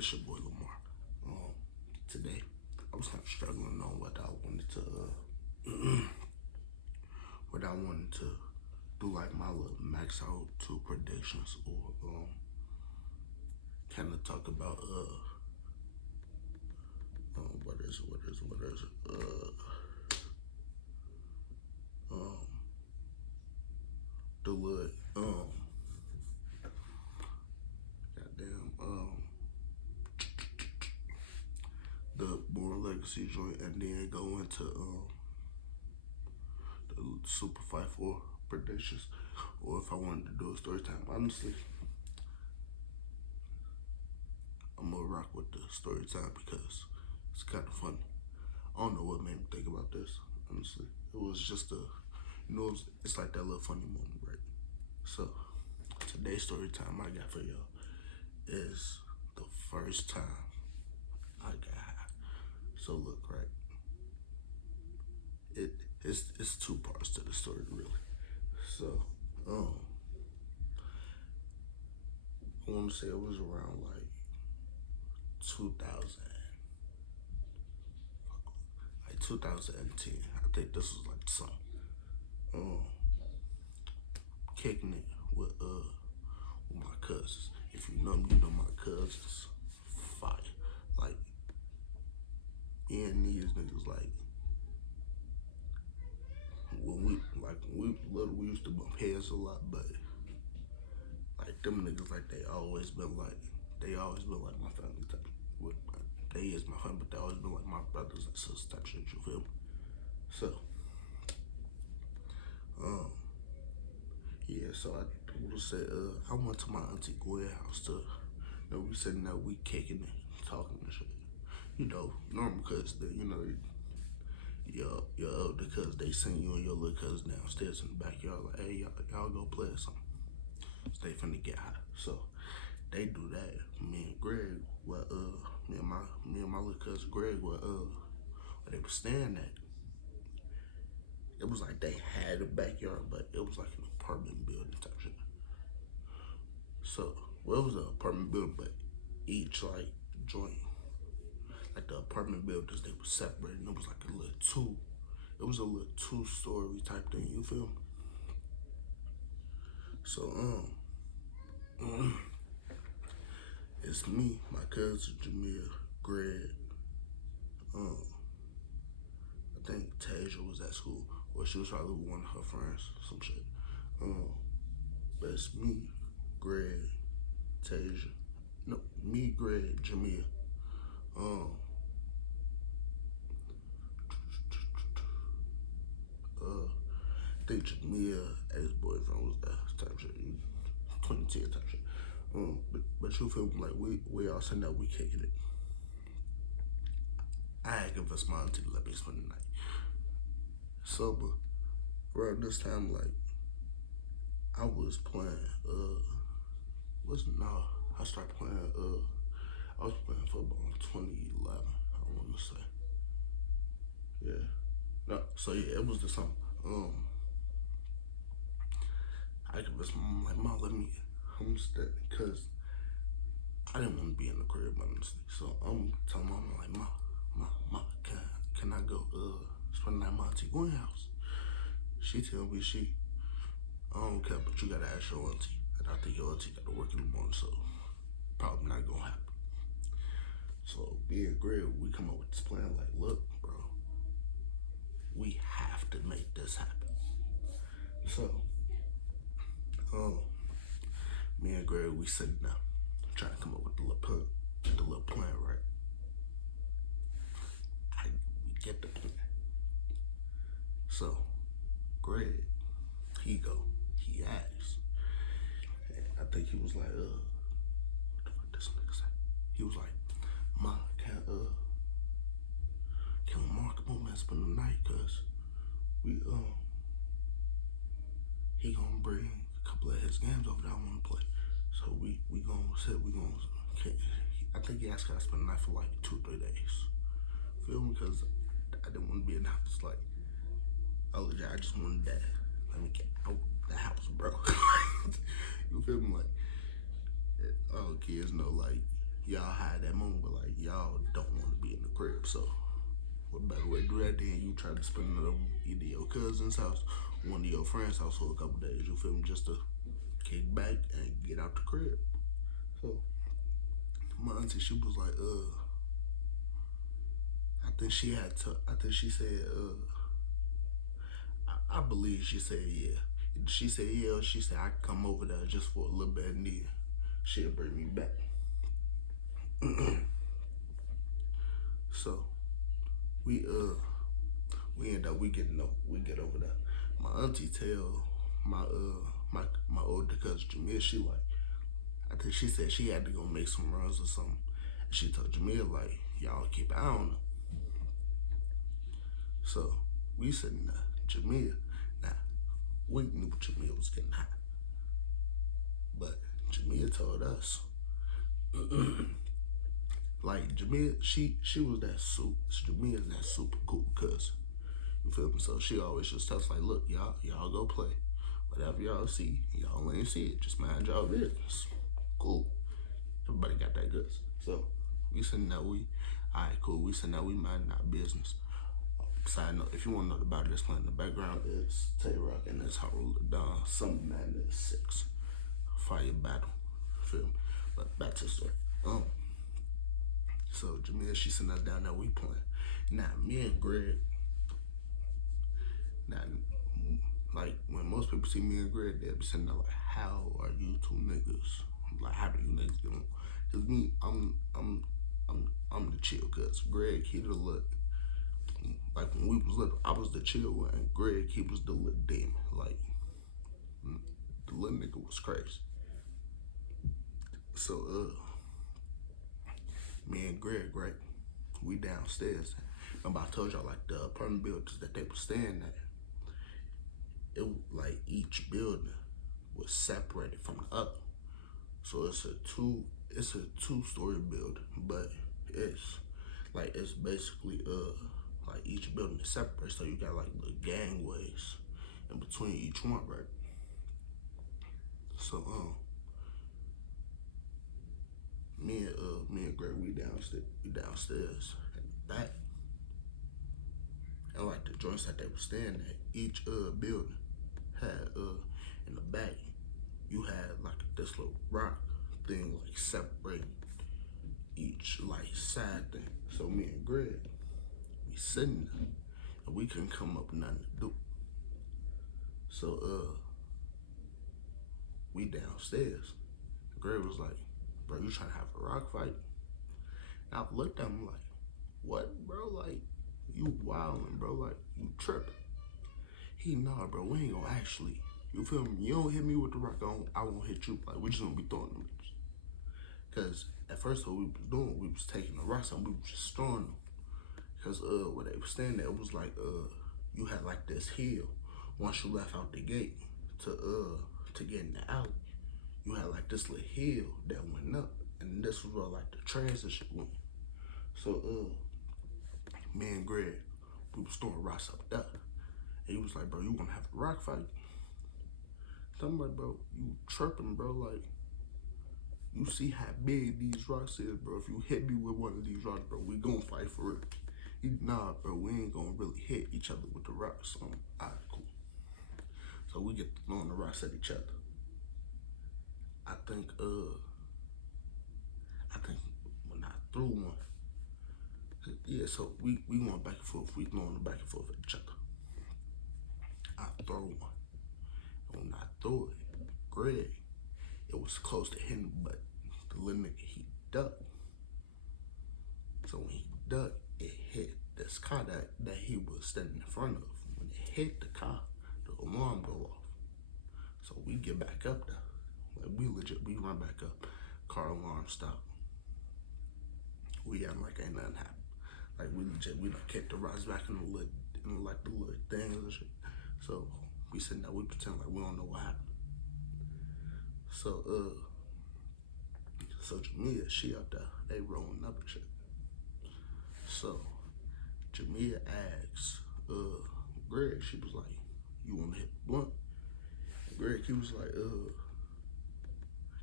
It's your boy Lamar. Today, I was kind of struggling on what I wanted to, what I wanted to do, like my little max out two predictions, or kind of talk about what is it? The little goddamn the Born Legacy joint, and then go into the Super Fight 4 predictions, or if I wanted to do a story time. Honestly, I'm gonna rock with the story time because it's kind of funny. I don't know what made me think about this. Honestly, it was just it's like that little funny moment, right? So today's story time I got for y'all is the first time I got high. So look, right? It's two parts to the story, really. So I want to say it was around like 2000, like 2010. I think this was like the summer. Kicking it with my cousins. If you know me, you know my cousins. Fire. Like, me and these niggas, like, when we were little, we used to bump heads a lot, but like them niggas, like they always been like my family type. They is my family, but they always been like my brothers and sisters type shit. You feel me? So, yeah. So I would say I went to my auntie Gwen's house to, we sitting there, we kicking it, talking and shit. Normal cuz your older cuz, they send you and your little cuz downstairs in the backyard like, hey, y'all go play or something. So they finna get high. So they do that. Me and Greg, me and my little cousin Greg where they were staying at. It was like they had a backyard, but it was like an apartment building type shit. So, it was an apartment building, but each like joint, like the apartment buildings, they were separated. And it was like a little two-story type thing. You feel me? So it's me, my cousin Jamia, Greg. I think Tasia was at school, or she was probably with one of her friends, some shit. But it's me, Greg, Tasia. No, me, Greg, Jamia. I think Jamia, ex-boyfriend, was that type shit. 2010 type shit. But you feel me? Like we all sitting there, we kicking it. I had convinced my auntie to let me spend the night. So, but around this time, like, I was playing, I started playing, I was playing football in 2011, I want to say. Yeah. No, so yeah, it was the summer. I convinced my mom, like, Mom, let me homestead, because I didn't want to be in the crib, honestly. So I'm telling Mom, like, Mom, can I go spend the night at my auntie Gwen's house? She tell me I don't care, but you gotta ask your auntie. And I think your auntie gotta work in the morning, so probably not gonna happen. So me and Greg, we come up with this plan, like, look, bro, we have to make this happen. So, me and Greg, we sitting down, trying to come up with the little plan, right? We get the plan. So, Greg, he asks, and I think he was like, what the fuck this nigga say? He was like, Ma, can Lamarr come on, man, spend the night, cause he gonna bring a couple of his games over there I wanna play. So we gonna I think he asked us to spend the night for like 2-3 days. Feel me? Cause I didn't want to be in the house. Like, I just wanted that. Let me get out the house, bro. You feel me? Like, all kids know, like, y'all had that moment, but like y'all don't want to be in the crib. So what better way to do that than you try to spend it over either your cousin's house, one of your friends' house for a couple days, you feel me, just to kick back and get out the crib. So my auntie, she was like, I think she said, I believe she said yeah. She said yeah, she said I could come over there just for a little bit and then she'll bring me back. So we end up we get over there. My auntie tell my older cousin Jamil, she like, I think she said she had to go make some runs or something. And she told Jamil like, y'all keep an eye on her. So we sitting there, Jamil. Now we knew Jamil was getting hot, but Jamil told us, like Jamil, she was that super. Jamil is that super cool cousin. You feel me? So she always just tells us like, look, y'all go play. Whatever y'all see, y'all ain't see it. Just mind y'all business. Cool. Everybody got that guts. So we sitting there, alright, cool. We sitting there, we minding our business. Side note, if you want to know the battle that's playing in the background, it's Tay-Rock and that's How Roll It Down. Some Madness 6. Fire battle. Feel me? But back to the story. So Jamil, she sent us down there, we playing. Now me and Greg, now like when most people see me and Greg, they'll be saying like, how are you two niggas? Like how do you niggas get on? Cause me, I'm the chill cuz Greg, he the little, like when we was little, I was the chill one and Greg, he was the little demon. Like the little nigga was crazy. So me and Greg, right? We downstairs. Remember I told y'all like the apartment buildings that they were staying at. It like each building was separated from the other. So it's a two-story building, but it's basically like each building is separate. So you got like the gangways in between each one, right? So me and Greg, we downstairs in the back. And like the joints that they were staying at, each building had in the back, you had like this little rock thing like separating each like side thing. So me and Greg, we sitting there and we couldn't come up with nothing to do. So we downstairs. Greg was like, bro, you trying to have a rock fight? And I looked at him like, what, bro? Like, you wildin', bro. Like, you tripping. He, nah, bro, we ain't gonna actually, you feel me? You don't hit me with the rock, I won't hit you. Like, we just gonna be throwing them bitches. Cause at first what we was doing, we was taking the rocks and we was just throwing them. Cause where they was standing there, it was like, you had like this hill. Once you left out the gate to get in the alley, you had like this little hill that went up. And this was where like the transition went. So, me and Greg, we was throwing rocks up there. And he was like, bro, you gonna have a rock fight? So I'm like, bro, you tripping, bro. Like, you see how big these rocks is, bro. If you hit me with one of these rocks, bro, we gonna fight for it. He, nah, bro, we ain't gonna really hit each other with the rocks. So, alright, cool. So we get throwing the rocks at each other. I think when I threw one, yeah, so we going back and forth. We throwing back and forth at each other. I throw one. And when I threw it, Greg, it was close to hitting, but the little nigga, he ducked. So when he ducked, it hit this car that he was standing in front of. When it hit the car, the alarm go off. So we get back up there. Like we run back up. Car alarm stop. We act like ain't nothing happened. Like we done kept the rocks back in the little things and shit. So we sitting there, we pretend like we don't know what happened. So Jamia, she up there, they rolling up and shit. So Jamia asks Greg, she was like, you wanna hit the blunt? And Greg, he was like,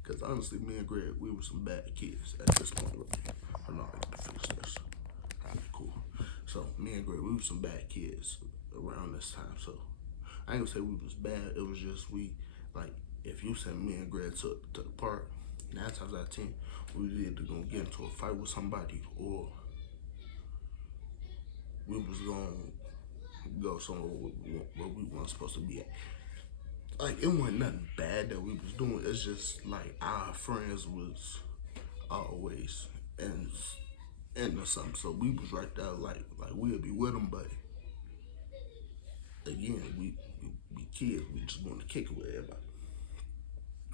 Cause honestly, me and Greg, we were some bad kids at this point. Right? I know I got to finish this. Alright, cool. So me and Greg, we were some bad kids around this time. So I ain't gonna say we was bad. It was just we like if you sent me and Greg to the park, 9 times out of 10, we was either gonna get into a fight with somebody or we was gonna go somewhere where we weren't supposed to be at. Like it wasn't nothing bad that we was doing. It's just like our friends was always into something. So we was right there, like we'll be with them, but again, we kids. We just want to kick it with everybody.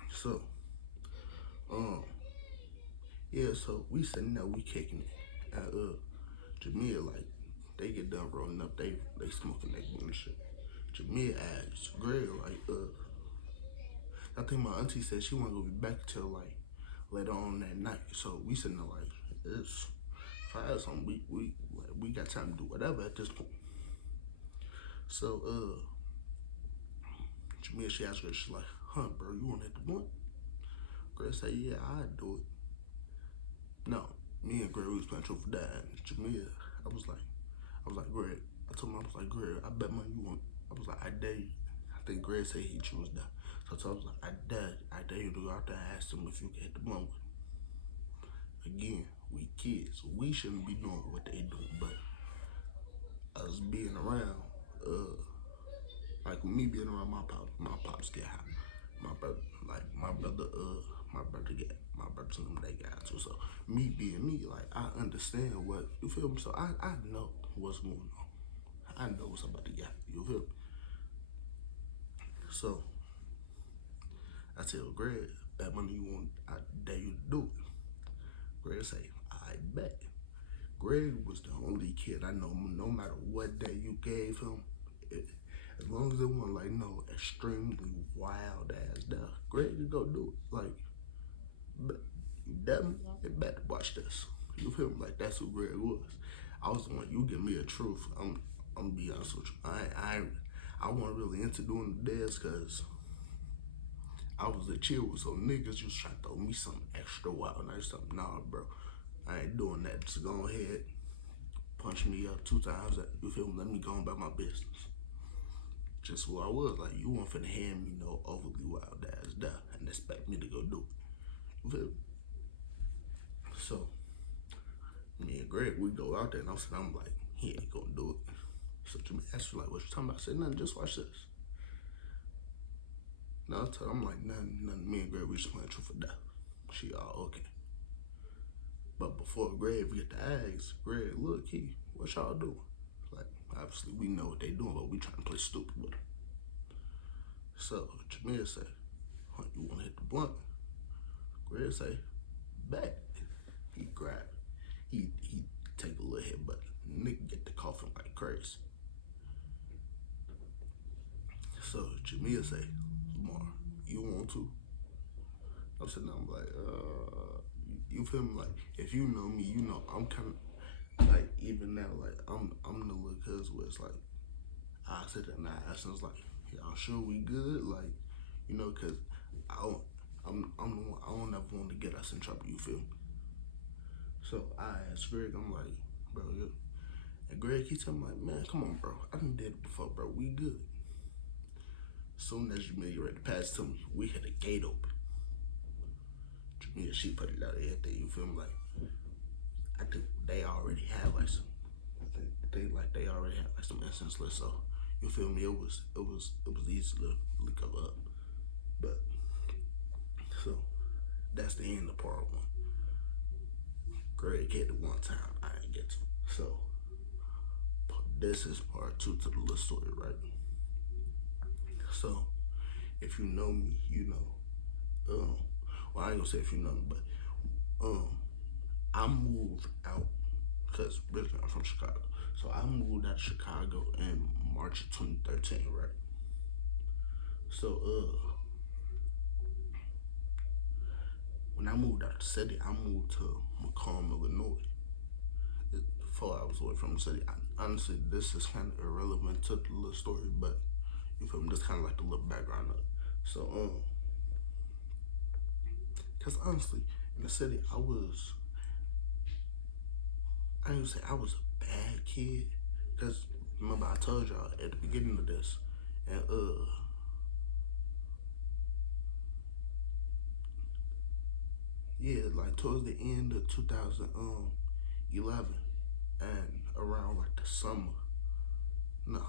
So, yeah. So we sitting there, we kicking it. And Jamil, like they get done rolling up, they smoking that good and shit. Jamil asked Greg, like, I think my auntie said she wasn't gonna be back till like later on that night. So we sitting there like, it's 5 something. We got time to do whatever at this point. So Jamil, she asked her, she's like, huh, bro, you wanna hit the blunt? Greg said, yeah, I'd do it. No, me and Greg, we was playing truth or dare. And Jamil, I was like, Greg, I told him, I was like, Greg, I bet money you want. I was like, I dare you. I think Greg said he chose that. So I was like, I dare you to go out there and ask him if you can hit the blunt with him. Again, we kids. We shouldn't be doing what they do, but us being around, like me being around my pops get high. My brother, like my brothers and them, they got too. So me being me, like I understand what you feel me. So I know what's going on. I know what's about to get. You feel me? So I tell Greg, bet money you want, I dare you to do it. Greg say, I bet. Greg was the only kid I know, no matter what day you gave him, as long as it wasn't like no extremely wild ass stuff, Greg could go do it. Like, you definitely better watch this. You feel me? Like that's who Greg was. I was the one. You give me a truth. I'm gonna be honest with you. I wasn't really into doing the dance because I was a chill, so niggas just trying to throw me something extra wild. And I just thought, nah, bro, I ain't doing that. Just go ahead, punch me up 2 times. You feel me? Let me go on about my business. Just who I was. Like, you weren't finna hand me no overly wild ass stuff and expect me to go do it. You feel me? So, me and Greg, we go out there and I'm like, he ain't gonna do it. So Jimmy asked me, like, what you talking about? I said, nothing, just watch this. No, I'm like, nothing. Me and Greg, we just playing truth or dare. She all okay. But before Greg, we get to ask, Greg, look, Key, what y'all doing? Like, obviously, we know what they doing, but we trying to play stupid with them. So Jamil say, huh, you want to hit the blunt? Greg say, bet. He grab it. He take a little hit, but nigga get the coughing like crazy. So Jamil say, Lamarr, you want to? I'm sitting there, I'm like, you feel me? Like, if you know me, you know I'm kind of like, even now, like I'm the little cuz where it's like I sit there and I ask them, it's like, y'all sure we good? Like, you know, cause I'm the one, I don't ever want to get us in trouble. You feel me? So I asked Greg, I'm like, bro, yeah. And Greg keeps telling me, like, man, come on, bro. I done did it before, bro. We good. Soon as Jamil get ready to pass to me, we had a gate open. Jamil, she put it out everything. You feel me? Like, I think they already had like some. They already had like some instance list. So you feel me? It was easy to really cover up. But so that's the end of part 1. Greg hit it one time. I didn't get to. So this is part 2 to the little story, right? So if you know me, you know. Well, I ain't gonna say if you know me, but I moved out because really I'm from Chicago. So I moved out of Chicago in March of 2013, right? So when I moved out of the city, I moved to Macomb, Illinois. 4 hours away from the city. Honestly, this is kind of irrelevant to the little story, but you feel me? Just kind of like the little background of it. So Cause honestly, in the city, I ain't gonna say I was a bad kid. Cause remember I told y'all at the beginning of this, and yeah, like towards the end of 2011, and around like the summer. No,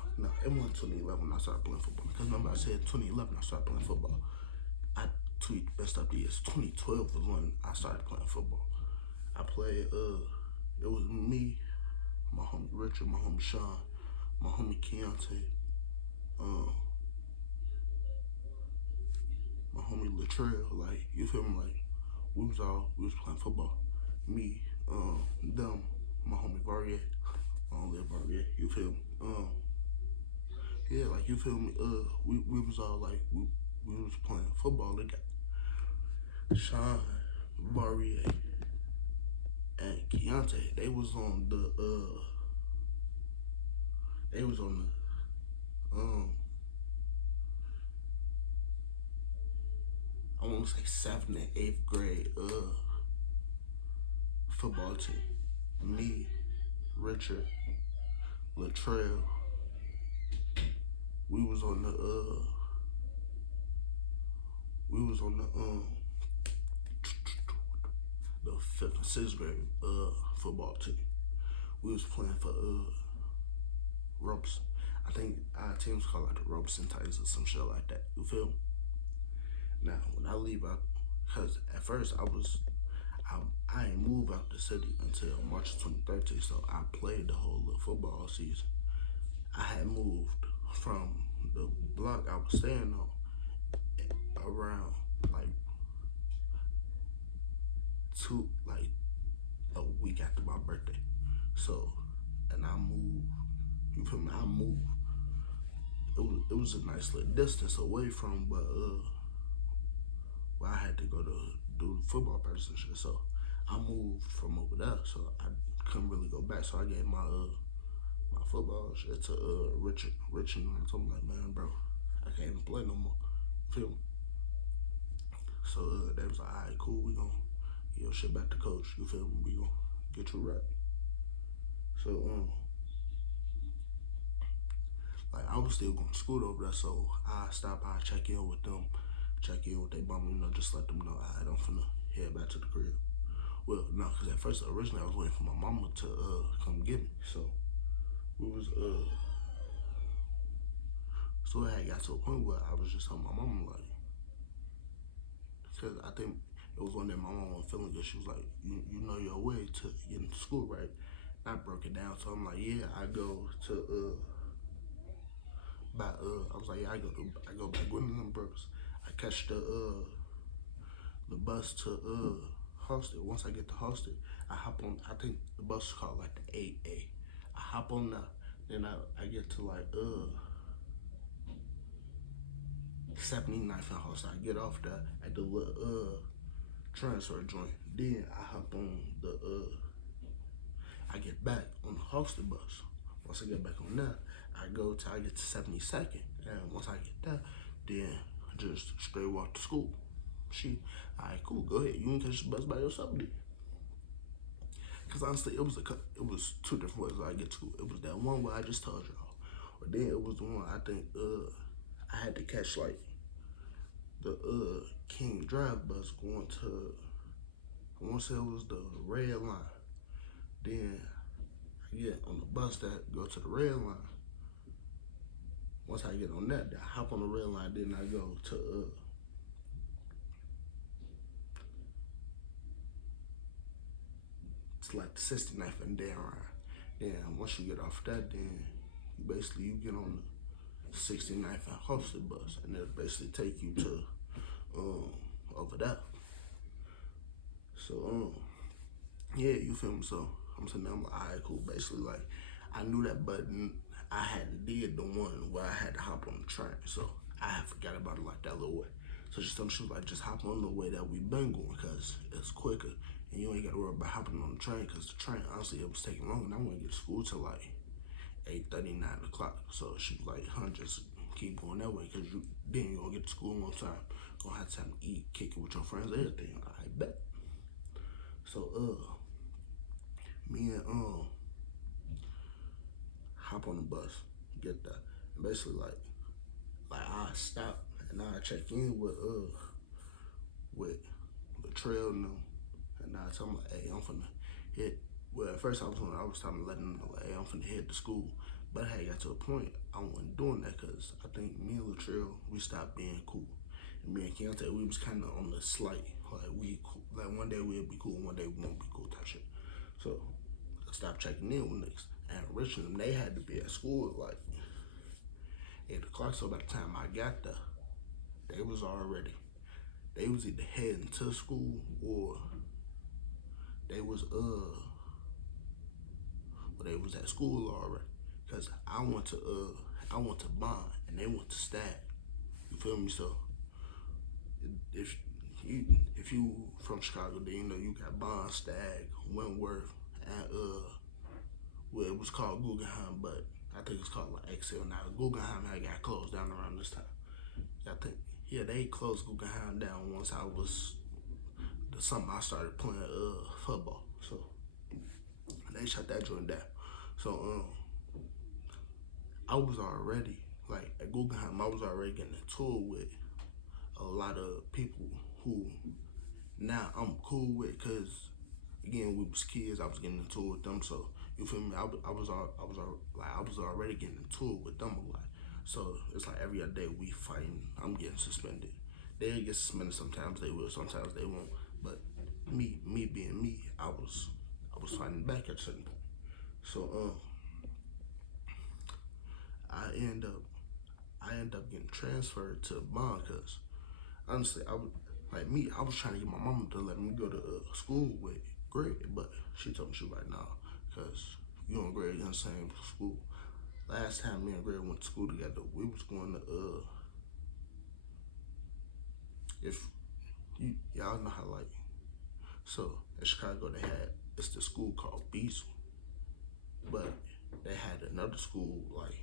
it wasn't 2011 when I started playing football. Because remember I said 2011 I started playing football. I tweet messed up the years. 2012 was when I started playing football. I played, it was me, my homie Richard, my homie Sean, my homie Keontae, um, my homie Latrell. Like, you feel me? Like, we was playing football. Me, them, my homie Varier, my homie Varier, you feel me? Yeah, like, you feel me? We was all like, we was playing football. They got Sean, Varier, and Keontae. They was on I want to say 7th and 8th grade football team. Me, Richard, Latrell, we was on the 5th and 6th grade football team. We was playing for Ropes. I think our team was called like the Robeson Titans or some shit like that. You feel me? Now when I leave out, cause at first I ain't moved out the city until March 2013, so I played the whole little football season. I had moved from the block I was staying on around like a week after my birthday. So, and I moved. You feel me? I moved. It was a nice little distance away from, but where I had to go to do football practice and shit. So I moved from over there, so I couldn't really go back. So I gave my football shit to Richard. Richard, and I told him like, man, bro, I can't even play no more. Feel me? So they was like, all right, cool, we gonna give your shit back to coach. You feel me? We gonna get you right. So like I was still going to school over there, so I stop by, check in with them, check in with they bum, just let them know I don't finna head back to the crib. Well, no, cause at first originally I was waiting for my mama to come get me. So we was so it had got to a point where I was just telling my mama like, cause I think it was one day my mom was feeling good. She was like, you know your way to getting to school, right? I broke it down, so I'm like, yeah, I go to I was like, yeah, I go back with them bros. I catch the bus to Hosted. Once I get to Hosted, I hop on. I think the bus is called like the 8A. I hop on that. Then I get to like 79th and Hosted. I get off there at the little transfer joint. Then I hop on the I get back on the Hosted bus. Once I get back on that, I get to 72nd. And once I get there, then just straight walk to school. All right, cool, go ahead. You can catch the bus by yourself, then. Cause honestly, it was two different ways I get to school. It was that one where I just told y'all, or then it was the one I think I had to catch like the King Drive bus going to. I want to say it was the red line. Then I get on the bus that go to the red line. Once I get on that, then I hop on the red line. Then I go to it's like the 69th and Dan Ryan. Then once you get off that, then you get on the 69th and Hosted bus, and it'll basically take you to over there. So yeah, you feel me? So I'm sitting there, I'm like, all right, cool. Basically, like I knew that button. I hadn't did the one where I had to hop on the train, so I had forgot about it like that little way. So she was like, just hop on the way that we been going, cause it's quicker, and you ain't gotta worry about hopping on the train, cause the train, honestly, it was taking long, and I wouldn't get to school till like 8:30, 9 o'clock. So she was like, just keep going that way, cause then you gonna get to school on time. gonna have time to eat, kick it with your friends, everything. I bet. So me and hop on the bus, get there, and basically like I stop and I check in with Trail and them, and I tell them like, hey, I'm finna hit. Well, at first I was trying to let them know like, hey, I'm finna head to school, but hey, got to a point I wasn't doing that because I think me and Latrell we stopped being cool, and me and Keontae we was kind of on the slight, like we cool. Like one day we'll be cool, one day we won't be cool type shit. So I stopped checking in with niggas. And Richmond, they had to be at school at like 8 o'clock. So by the time I got there, they was either heading to school or they was they was at school already. Cause I went to Bond and they went to Stag. You feel me? So if you from Chicago, then you know you got Bond, Stag, Wentworth, and well, it was called Guggenheim, but I think it's called like Excel now. Guggenheim had got closed down around this time. They closed Guggenheim down once I was the summer I started playing football. So they shut that joint down. So I was already like at Guggenheim. I was already getting into it with a lot of people who now I'm cool with, cause again we was kids. I was getting into it with them, so you feel me? I was already getting into it with them a lot. So it's like every other day we fighting. I'm getting suspended. They get suspended sometimes. They will. Sometimes they won't. But me being me, I was fighting back at a certain point. So I end up getting transferred to Bond because honestly I was trying to get my mama to let me go to school with Greg, but she told me she was like, nah, because you and Greg in the same school. Last time me and Greg went to school together, we was going to if y'all know how like, so in Chicago it's the school called Beasley, but they had another school like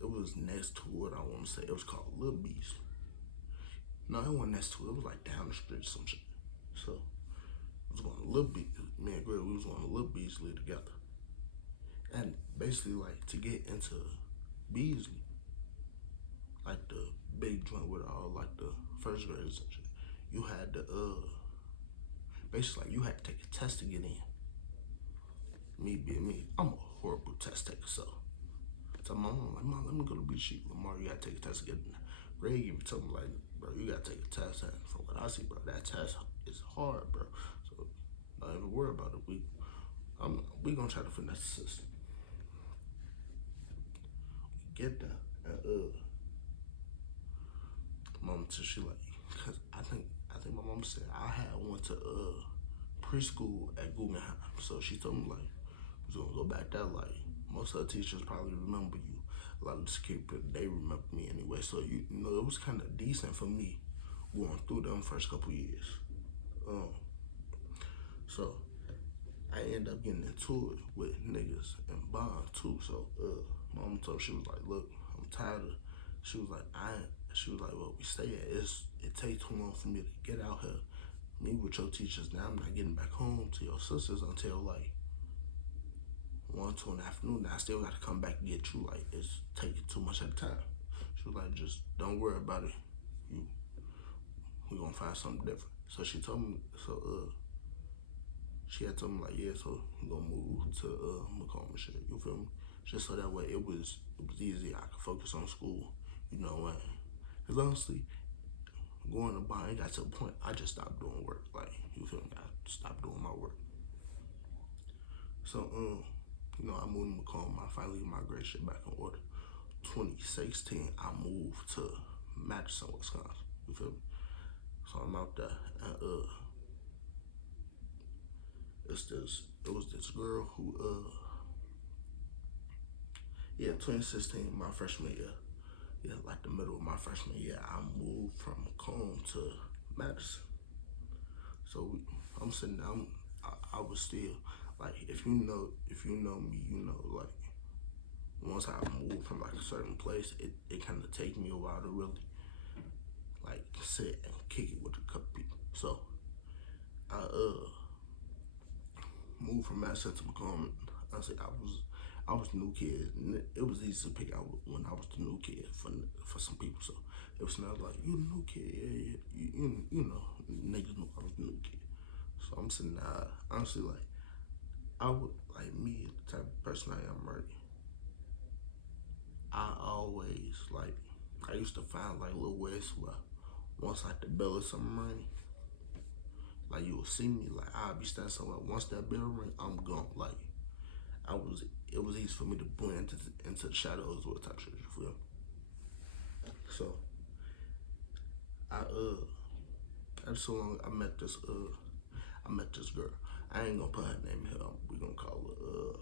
it was next to it. I want to say it was called Little Beasley. No, it wasn't next to it. It was like down the street or some shit. So I was going to Little Beasley. Me and Greg, we was going to Little Beasley together. And basically, like, to get into Beasley, like the big joint with all like the first graders and shit, you had to basically like you had to take a test to get in. Me being me, I'm a horrible test taker, so my mom like, Mom, let me go to BC. Lamarr, you gotta take a test to get in. Greg even told me like, bro, you gotta take a test, and from what I see, bro, that test is hard, bro. So don't even worry about it. We gonna try to finesse the system. We get there, and mom said she like, cause I think my mom said I had went to preschool at Guggenheim, so she told me like, we was gonna go back there. Like most of the teachers probably remember you. A lot of the security people, they remember me anyway. So you know it was kind of decent for me going through them first couple years. So I ended up getting into it with niggas and Bond too. So mom told she was like, look, I'm tired of. She was like, well, we stay at. It takes too long for me to get out here. Me with your teachers now, I'm not getting back home to your sisters until like 1, 2 in the afternoon. Now I still got to come back and get you. Like it's taking too much at a time. She was like, just don't worry about it. We gonna find something different. So she told me. She had told me like, yeah, so we gonna move to Macomb and shit. You feel me? Just so that way it was easy. I could focus on school. You know what? Cause honestly, going to Bond, it got to a point I just stopped doing work. Like you feel me? I stopped doing my work. So you know, I moved to Macomb. I finally got my grade shit back in order. 2016, I moved to Madison, Wisconsin. You feel me? So I'm out there, and it was this girl who 2016, my freshman year. Yeah, like the middle of my freshman year, I moved from Macomb to Madison. So I'm sitting down. I was still like, if you know me, you know like once I moved from like a certain place, it kind of take me a while to really like sit and kick it with a couple people. So I moved from Madison to Macomb. I was new kid. And it was easy to pick out when I was the new kid for some people. So it was not like you the new kid, yeah. You know, niggas knew I was the new kid. So I'm sitting there, honestly, like I would like me, the type of person I am, right? I always like I used to find like little ways where once like the bell or something ring, like you will see me, like I'll be standing somewhere. Once that bell ring, I'm gone. Like it was easy for me to blend into the shadows with type shit. You feel? So I after so long, I met this girl. I ain't gonna put her name here. We gonna call her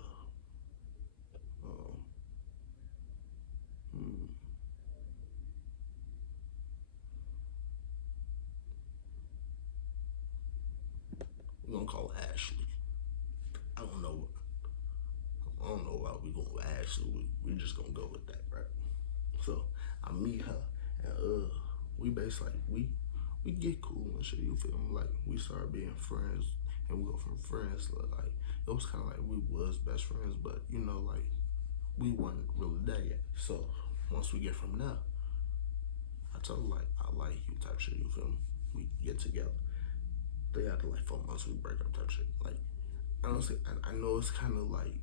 we gonna call her Ashley. I don't know. I don't know why we going with Ashley. We just gonna go with that, right? So I meet her, and we basically like we get cool and shit. You feel me? Like we started being friends, and we go from friends to like it was kind of like we was best friends, but you know like we weren't really there yet. So once we get from there, I told her like I like you type shit. You feel me? We get together. They after like 4 months we break up type shit. Like honestly, I know it's kind of like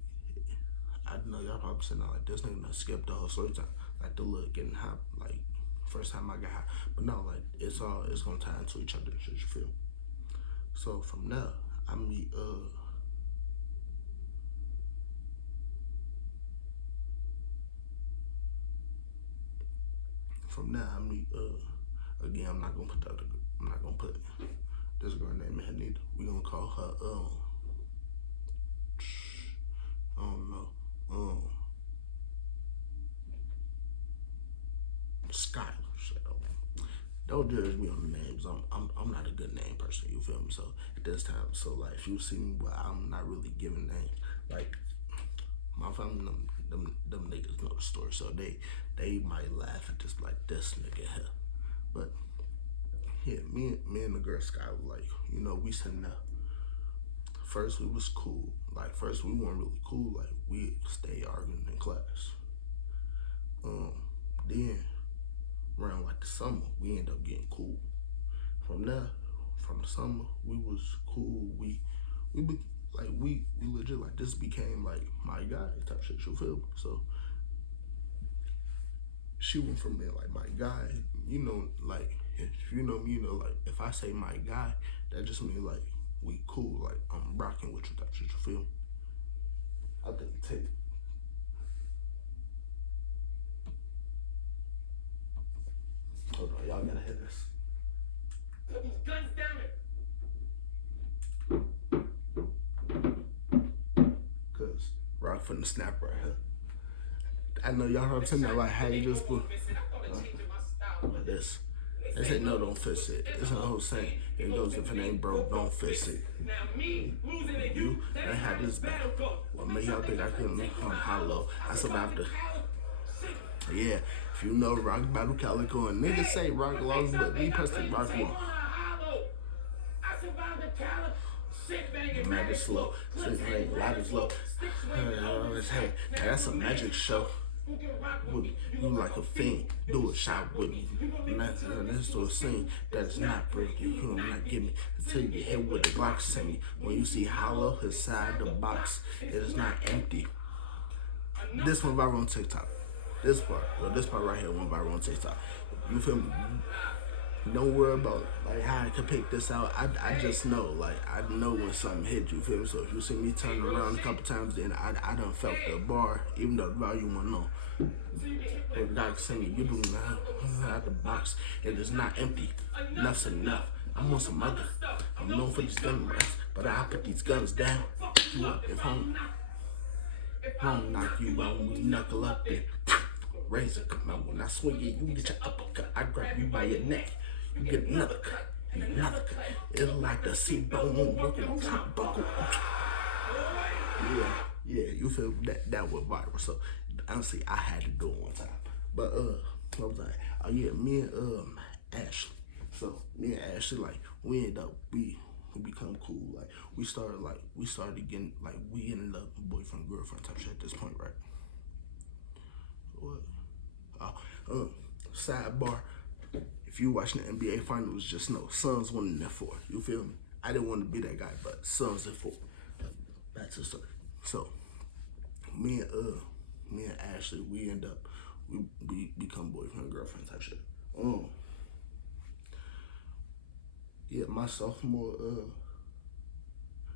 I know y'all probably saying like this nigga done skipped the whole story time, like the look getting hot, like first time I got hot, but no, like it's gonna tie into each other. You feel? So from there, I meet again. I'm not gonna put the other. I'm not gonna put this girl named Hanita. We gonna call her I don't know. Skylar. Shit. Don't judge me on the names. I'm not a good name person. You feel me? So at this time, so like if you see me, but I'm not really giving names. Like my family, them niggas know the story, so they might laugh at this like this nigga here. But yeah, me and the girl Skylar, like you know, we sitting there. First we was cool. Like first we weren't really cool. Like we stay arguing in class. Then around like the summer, we ended up getting cool. From there, from the summer, we was cool. We legit like this became like my guy type shit. You feel me? So she went from being like my guy. You know, like if you know me, you know, like if I say my guy, that just means like we cool. Like I'm rocking with you type shit. You feel me? I think take. Hold on, y'all gotta hear this. Put these guns down it. Cause Rock finna snap right here. I know y'all heard him like how you just put this. They say no, don't fix it. It's a whole saying. It goes if it ain't broke, don't fix it. Now me losing and you, they had this back. What made y'all think I couldn't make him hollow? I survived the. Yeah, if you know Rock Battle Calico, and niggas say Rock lost, but me personally Rock won. Mad is slow, shit ain't loud as low. Hey, that's a magic show. You like a fiend, do a shot with me. This to a scene that's not pretty. You will not get me until you hit with the Glock send me. When you see hollow inside the box, it is not empty. This one viral on TikTok. This part right here went viral on TikTok. You feel me? Don't worry about like how I can pick this out. I just know, like I know when something hit you, feel me? So if you see me turn around a couple times, then I done felt the bar, even though the volume went low. But Doc send me, you do not out the box. It is not empty. Enough's enough. I'm on some other. I'm known for these gun rights, but I put these guns down. You up if home. Home knock you out when we knuckle up there. Razor come out when I swing it, you get your uppercut. I grab you by your neck. You get another cut, another cut. It's like the C-bone working on top buckle. Yeah, you feel that was viral. So honestly, I had to do it one time. But what was I? Oh yeah, me and Ashley. So me and Ashley, like, we end up we become cool. Like we started getting like we ended up boyfriend girlfriend type shit at this point, right? What? Sidebar. If you watching the NBA finals, just know Suns won in that 4. You feel me? I didn't want to be that guy, but Suns in 4. Back to the story. So me and Ashley, we end up we become boyfriend girlfriend type shit. Yeah, my sophomore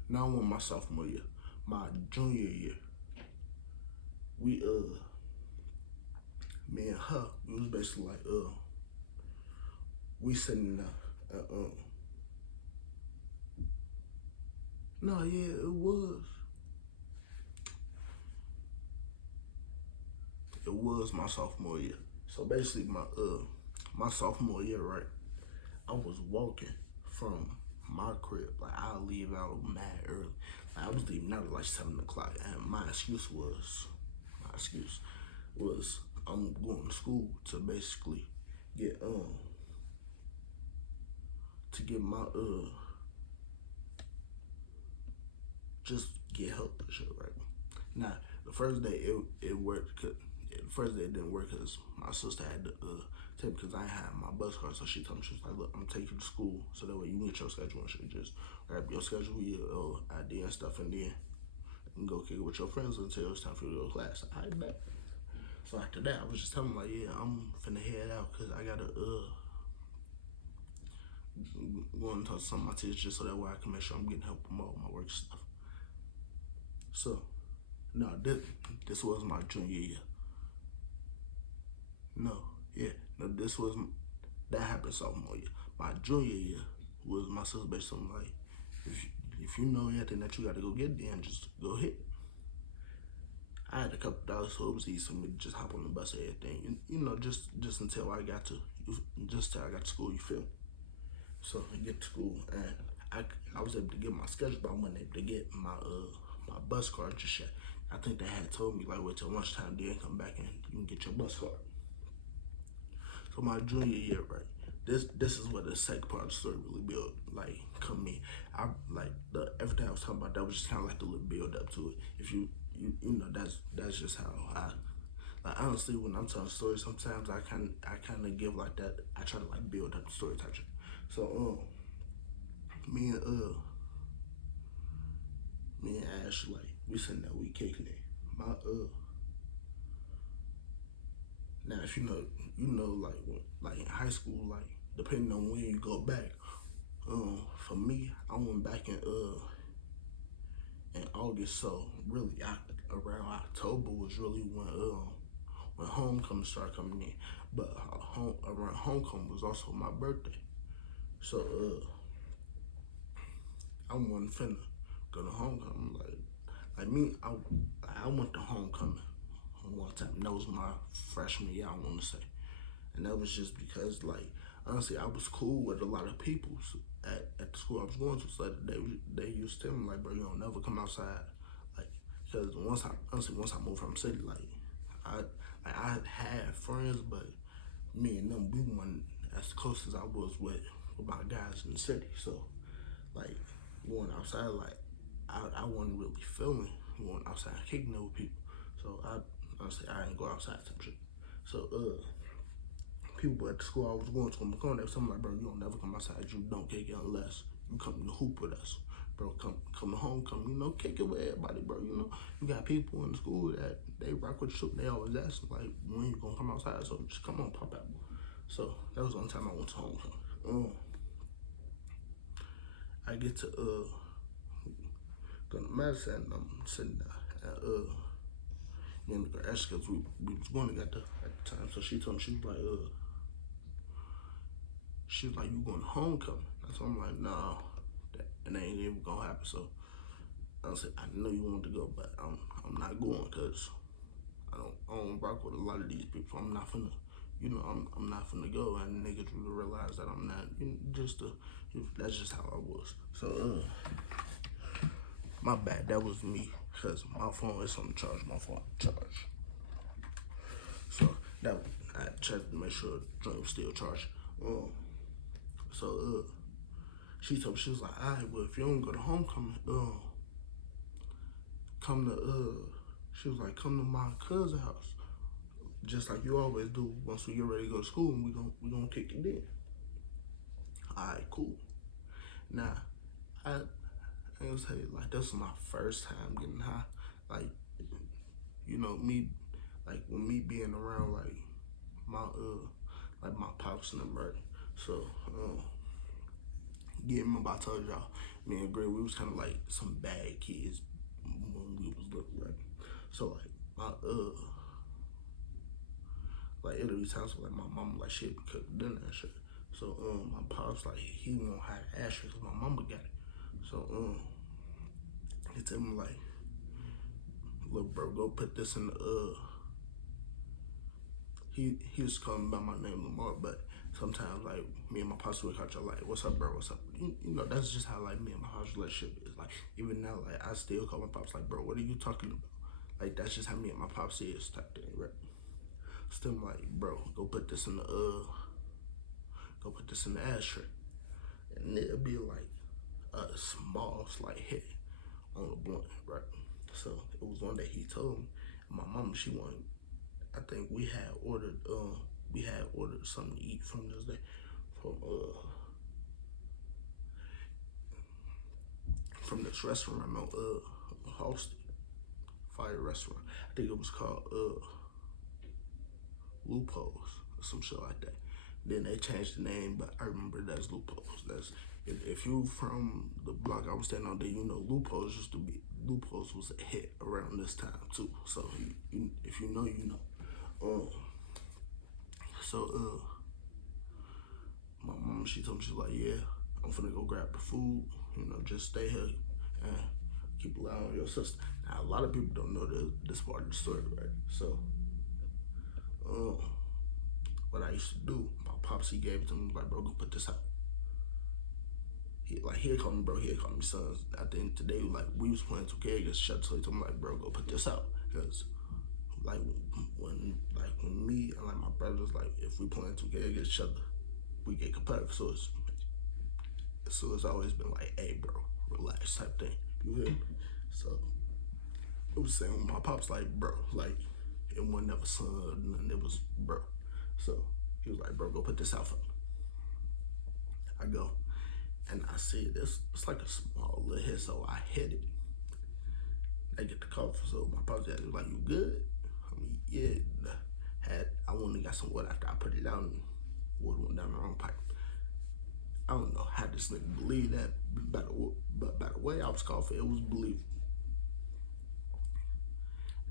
not only my sophomore year, my junior year, we me and her, we was basically like we sitting there no, yeah, it was my sophomore year. So basically my sophomore year, right? I was walking from my crib. Like I leave out mad early. Like, I was leaving out at like 7 o'clock, and my excuse was I'm going to school to basically get to get my just get help and shit, right? Now the first day it worked. The first day it didn't work because my sister had to take because I had my bus card. So she told me, she was like, "Look, I'm taking you to school so that way you can get your schedule and shit. Just grab your schedule, your ID and stuff, and then you can go kick it with your friends until it's time for you to go to class." I bet. So after that, I was just telling him like, "Yeah, I'm finna head out because I gotta go and talk to some of my teachers just so that way I can make sure I'm getting help with all my work stuff." So, no, this was my junior year. No, that happened sophomore year. My junior year was my sister basically like, if you know anything that you got to go get, then just go ahead. I had a couple dollars, so it was easy for me to just hop on the bus and everything. You know, just until I got to school. You feel me? So I get to school and I was able to get my schedule, but I wasn't able to get my bus card just yet. I think they had told me like wait till lunchtime, then come back and you can get your bus card. So my junior year, right? This is where the second part of the story really build come in. I like everything I was talking about. That was just kind of like the little build up to it. If you know that's just how I like honestly when I'm telling stories sometimes I kind of give like that. I try to like build up the story type shit. So me and Ash like we sitting there we kicking it. My now if you know like in high school like depending on when you go back. For me, I went back in August, so really around October was really when homecoming started coming in. But around homecoming was also my birthday, so I wasn't finna go to homecoming. Like me, I went to homecoming one time. That was my freshman year, I want to say, and that was just because like honestly I was cool with a lot of people at the school I was going to, so they used to tell me like, bro, you don't never come outside, like because once I moved from the city, like I had friends, but me and them we weren't as close as I was with my guys in the city. So like going outside, like I wasn't really feeling going outside kicking it with people. So honestly I didn't go outside type shit. So people at the school I was going to in Macomb, they was telling me like, bro, you don't never come outside, you don't kick it unless you come to hoop with us. Bro, come to homecoming, kick it with everybody, bro. You got people in the school that they rock with you. They always ask like, when you gonna come outside? So just come on, pop out. So that was the only time I went to homecoming. I get to go to Madison and I'm sitting there at me and the girl Ashley, cause we was going together at the time. So she told me, she was like, you going to homecoming? So I'm like, nah, that ain't even gonna happen. So I said, I know you want to go, but I'm not going because I don't rock with a lot of these people. I'm not finna, I'm not finna go, and niggas will realize that I'm not. That's just how I was. So my bad. That was me, cause my phone is on the charge. My phone charge. So I checked to make sure the joint was still charged. Um, so she told me, she was like, all right, well, if you don't go to homecoming, come to she was like, come to my cousin's house, just like you always do. Once we get ready to go to school, and we gonna kick it in. All right, cool. Now, I ain't gonna say like this was my first time getting high. Like, me, like with me being around my pops and them, right? So, yeah, remember I told y'all, me and Greg, we was kind of like some bad kids when we was little, right? So like it'll be times like my mama like shit be cooking dinner and shit. So my pops like he won't have the ashes because my mama got it. So he tell me like, look bro, go put this in the he was calling me by my name Lamarr, but sometimes like me and my pops would catch like, what's up bro, what's up? That's just how like me and my pops relationship is. Like even now, like I still call my pops like, bro, what are you talking about? Like that's just how me and my pops is type thing, right? Still like, bro, go put this in the ashtray. And it'll be like a small slight hit on the blunt, right? So it was one day he told me, and my mama, she wanted, I think we had ordered something to eat from this day from this restaurant on Halsted, fire restaurant. I think it was called Loopholes or some shit like that. Then they changed the name, but I remember that's Loopholes. That's if you from the block I was standing on there, Loopholes was a hit around this time too. So if you know, you know. So my mom, she told me, she's like, yeah, I'm finna go grab the food. Just stay here and keep an eye on your sister. Now a lot of people don't know this part of the story, right? So what I used to do, my pops, he gave it to me, like, bro, go put this out. He'd call me bro, he'd call me sons. At the end of the day, like, we was playing 2K against each other, so he told me, like, bro, go put this out. Because, like, when me and, like, my brothers, like, if we playing 2K against each other, we get competitive. So it's always been like, hey, bro, relax type thing. You hear me? So it was saying, my pops, like, bro, like, it wasn't never son or nothing, it was bro. So he was like, bro, go put this out for me. I go, and I see this, it's like a small little hit, so I hit it. I get the call, so my pops was like, you good? I mean, yeah, I only got some wood after I put it out, and wood went down the wrong pipe. I don't know how this nigga believed that, but by the way I was coughing, it was believable.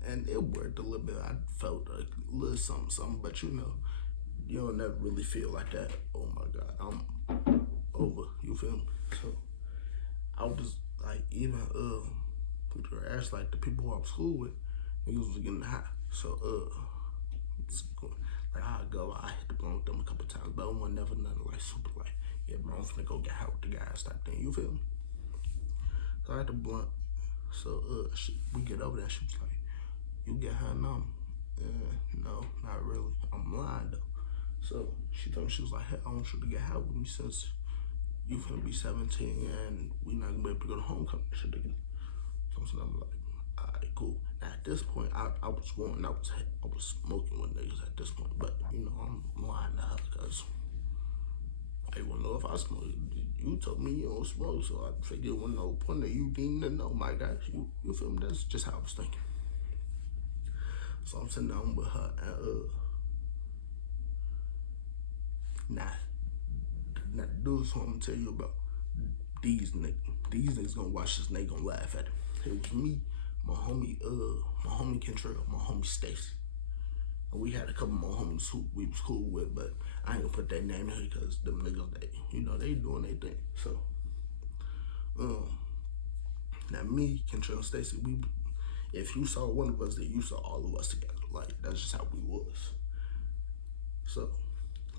And it worked a little bit. I felt a little something, but you don't never really feel like that. Oh my God, I'm over. You feel me? So I was like, even like the people who I was cool with, niggas was getting high. So like I hit the blunt with them a couple times, but it wasn't never nothing like super like, yeah, bro, I'm finna go get high with the guys type thing. You feel me? So I had the blunt. So we get over there. She was like, you get high now? No, not really. I'm lying though. So she told me, she was like, hey, I want you to get high with me since you finna be 17 and we not gonna be able to go to homecoming shit again. So I'm like, all right, cool. Now at this point, I was smoking with niggas at this point, but I'm lying to her because I wanna know if I smoke. You told me you don't smoke, so I figured when no point that you needing to know, my guy. You feel me? That's just how I was thinking. So I'm sitting down with her and now the dudes who I'm gonna tell you about, these niggas gonna watch this and they gonna laugh at it. It was me, my homie Kentrell, my homie Stacy. And we had a couple more homies who we was cool with, but I ain't gonna put that name in here because them niggas, they doing their thing. So, now me, Kentrell, and Stacy, if you saw one of us, then you saw all of us together. Like, that's just how we was. So,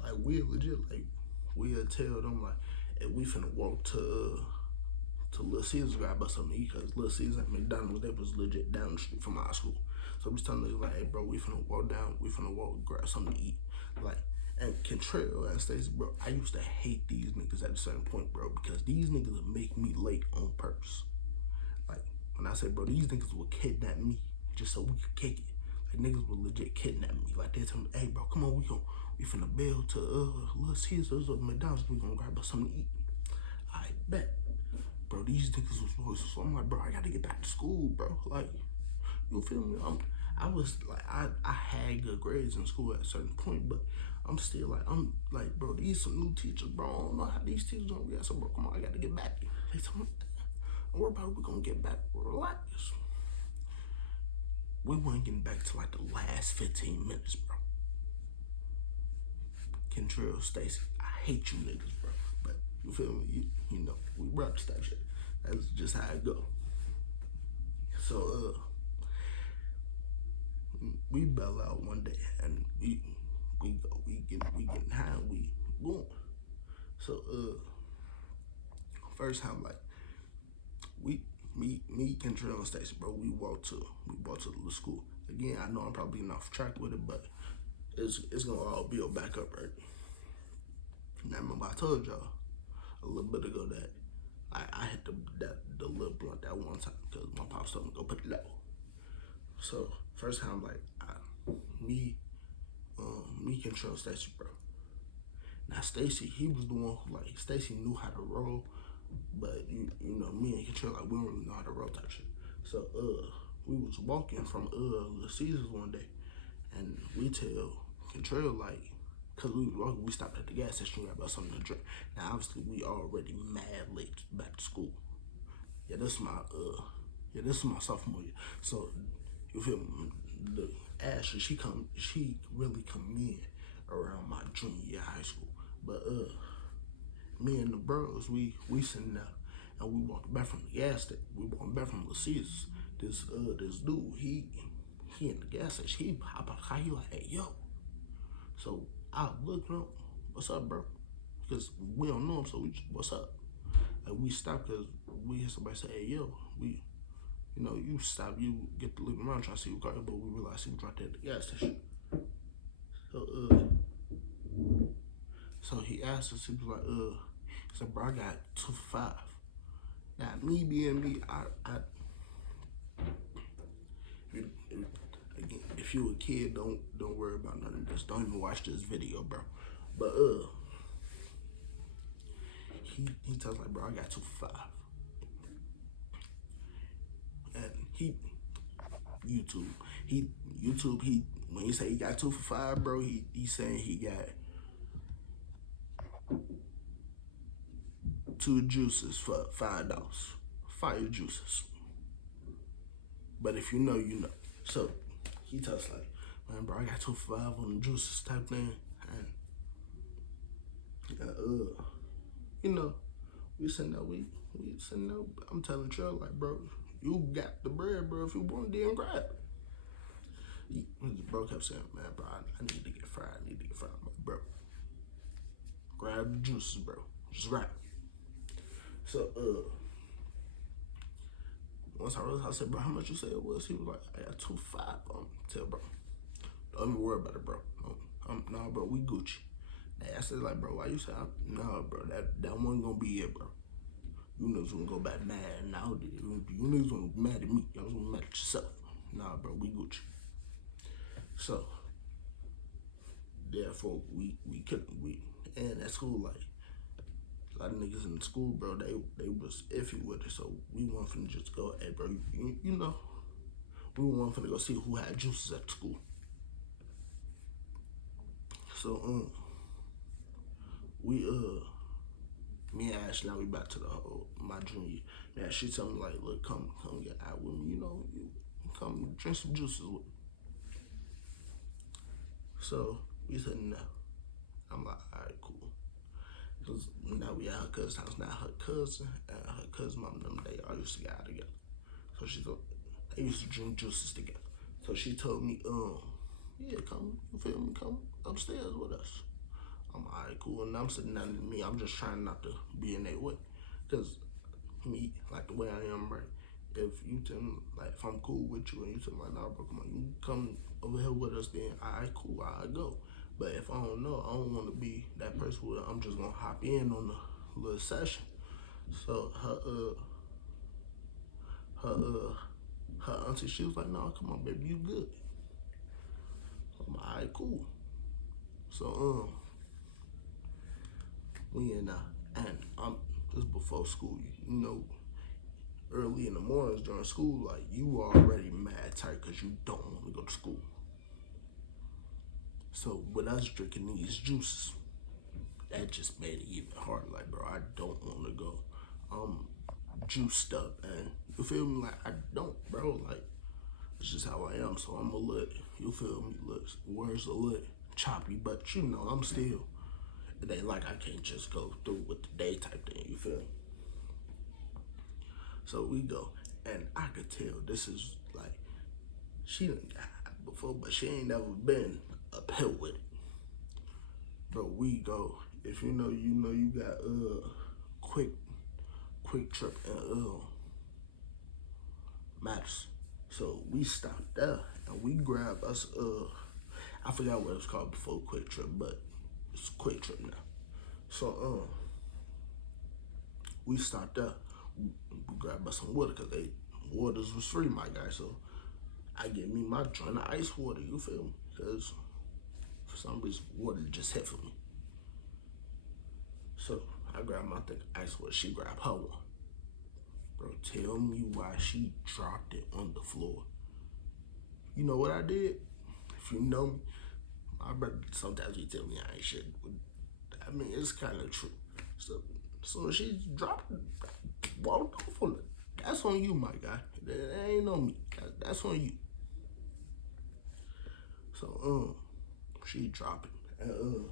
like, we legit, like, we'll tell them, like, if we finna walk to Little Caesars, grab us something to eat, because Little Caesars and McDonald's, they was legit down the street from our school. So we was telling them, like, hey, bro, we finna walk, grab something to eat. Like, And Kentrell and Stacey, bro, I used to hate these niggas at a certain point, bro, because these niggas would make me late on purpose. Like, when I say, bro, these niggas would kidnap me just so we could kick it. Like, niggas would legit kidnap me. Like, they tell me, hey, bro, come on, we finna bail to Little Caesars or McDonald's. We gonna grab us something to eat. I bet. Bro, these niggas was so I'm like, bro, I gotta get back to school, bro. Like, you feel me? I was like, I had good grades in school at a certain point, but I'm still like, bro, these some new teachers, bro. I don't know how these teachers gonna react. So, bro, come on, I gotta get back. They told me, don't worry about it, we're gonna get back. Relax. We weren't getting back to like the last 15 minutes, bro. Kentrell, Stacey, I hate you niggas, bro. But you feel me? You know, we brothers type shit. That's just how it go. So, we bail out one day and we getting high and we going. So first time like me, Kentrell and Stacey, bro, we walked to the school. Again, I know I'm probably getting off track with it, but it's gonna all build back up, right? Now remember I told y'all a little bit ago that I hit the little blunt that one time because my pops told me to go put it low. So first time like me, Kentrell, Stacey, bro. Now Stacey, he was the one who like Stacey knew how to roll, but you know me and Kentrell like we don't really know how to roll type shit. So we was walking from the Caesars one day, and we tell Kentrell like, cause we stopped at the gas station, got about something to drink. Now obviously we already mad late back to school. Yeah, this is my sophomore year. So you feel me? The Ashley, she really come in around my junior year of high school. But me and the bros, we sitting there and we walked back from the gas station. We walked back from the Caesars. This dude, he in the gas station. He hop out the car. He like, hey yo. So I looked up, what's up, bro? Because we don't know him, so we just, what's up? And we stopped because we hear somebody say, hey yo, you know, you stop, you get to looking around trying to see what car, but we realized he was right there at the gas station. So he asked us, he was like, he said, bro, I got 2 for $5. Now, me being me, again, if you a kid, don't worry about none of this. Don't even watch this video, bro. But he tells like, bro, I got 2 for $5. And YouTube, when he say he got 2 for $5, bro, he saying he got 2 juices for $5. Fire juices. But if you know, you know. So he tells like, man, bro, I got 2 for $5 on the juices type thing. And you know, we sitting there, I'm telling Trell like, bro, you got the bread, bro. If you want, then grab it. The bro kept saying, man, bro, I need to get fried. I'm like, bro, grab the juices, bro. Just grab it. So, once I realized, I said, bro, how much you say it was? He was like, I got 2 for $5. Tell bro, don't even worry about it, bro. Nah, bro, we Gucci. And I said, like, bro, why you say, nah, bro, that one gonna be it, bro. You niggas gonna go back mad now. You niggas gonna be mad at me. Y'all gonna be mad at yourself. Nah, bro, we Gucci. So, therefore, we couldn't, and at school, like, a lot of niggas in the school, bro, they was iffy with it. So, we weren't finna just go, hey, bro, you know, we weren't finna go see who had juices at school. So, me and Ash, now we back to my junior year. Yeah, she told me like, look, come get out with me, you know, you come drink some juices with me. So we sitting there. I'm like, all right, cool. Cause now we at her cousin's house. Now her cousin and her cousin mom, them, they all used to get out together. So they used to drink juices together. So she told me, yeah, come, you feel me, come upstairs with us. I'm all right, cool, and I'm sitting down to me. I'm just trying not to be in their way, cause me, like the way I am, right? If you tell me, like, if I'm cool with you and you tell me, like, nah, bro, come on, you come over here with us, then all right, cool, I'll go. But if I don't know, I don't want to be that person where I'm just gonna hop in on the little session. So her auntie, she was like, "No, come on, baby, you good." I'm like, "All right, cool." So we in and this before school, you know, early in the mornings during school, like you already mad tight because you don't want to go to school. So with us drinking these juices, that just made it even harder. Like, bro, I don't want to go. I'm juiced up, and you feel me? Like, I don't, bro. Like, it's just how I am. So I'm a little, you feel me? Look, words a little choppy, but you know, I'm still. It ain't like I can't just go through with the day type thing. You feel me? So we go, and I could tell this is like she done got hot before, but she ain't never been uphill with it. Bro, we go. If you know, you got quick trip and maps. So we stopped there and we grabbed us I forgot what it was called before quick trip, but it's quick trip now. So we stopped there. We grabbed us some water because waters was free, my guy. So I get me my joint of ice water, you feel me? Because for some reason water just hit for me. So I grabbed my thing of ice water, she grabbed her one. Bro, tell me why she dropped it on the floor. You know what I did? If you know me, my brother, sometimes he tell me I ain't shit. I mean, it's kind of true. So she dropped it, walked off on it. That's on you, my guy. That ain't on me. That's on you. So, she dropped it. And,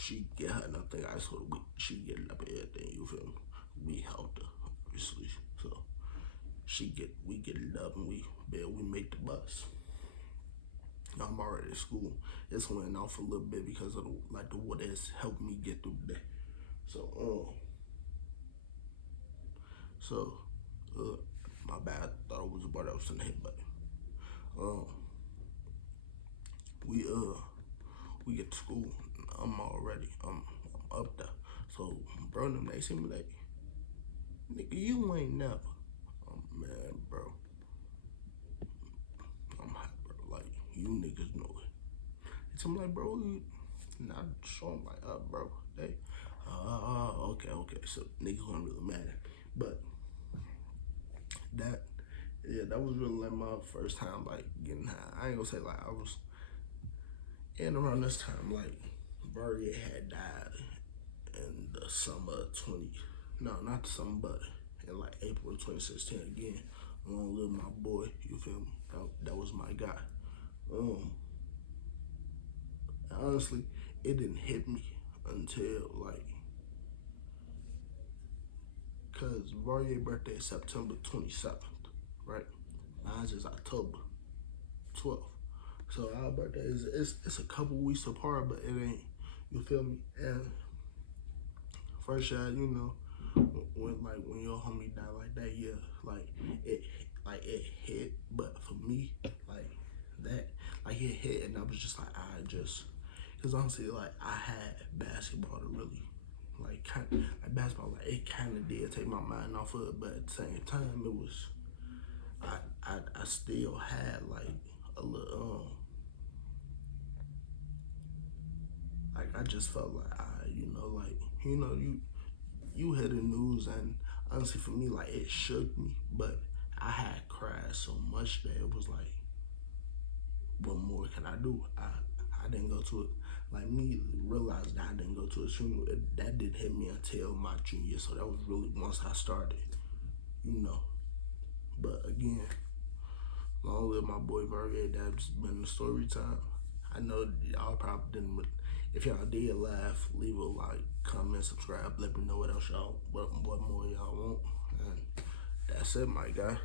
she get her nothing. I swear, she get it up and everything, you feel me? We helped her, obviously. So, we get it up and we make the bus. Now I'm already at school. It's went off a little bit because of the water has helped me get through the day. So, my bad. I thought it was a bar that was in the head, but we get to school. I'm up there. So, bro, them they see me like, nigga, you ain't never. Man, bro. I'm hot, bro. Like, you niggas know it. So I'm like, bro, not sure. I'm like, bro, they, okay. So niggas weren't really mad at me. But that was really like my first time like getting high. I ain't gonna say like I was in around this time, like Barrier had died in the summer of not the summer, but in like April 2016 again. Long live my boy, you feel me? That was my guy. Honestly, it didn't hit me until like, cause Varier's birthday is September 27th, right? Mine's is October 12th. So our birthday it's a couple weeks apart, but it ain't, you feel me? And first shot, you know, when your homie died like that, yeah, it hit, but for me, it hit, and I was just like, cause honestly, like I had basketball to really, like basketball, like it kind of did take my mind off of it, but at the same time, it was, I still had like a little, like I just felt like you hear the news, and honestly for me, like it shook me, but I had cried so much that it was like, what more can I do? I didn't go to it. Like me realized that I didn't go to a funeral. That didn't hit me until my junior year. So that was really once I started, you know. But again, long live my boy Varga. That's been the story time. I know y'all probably didn't, but if y'all did laugh, leave a like, comment, subscribe. Let me know what more y'all want. And that's it, my guy.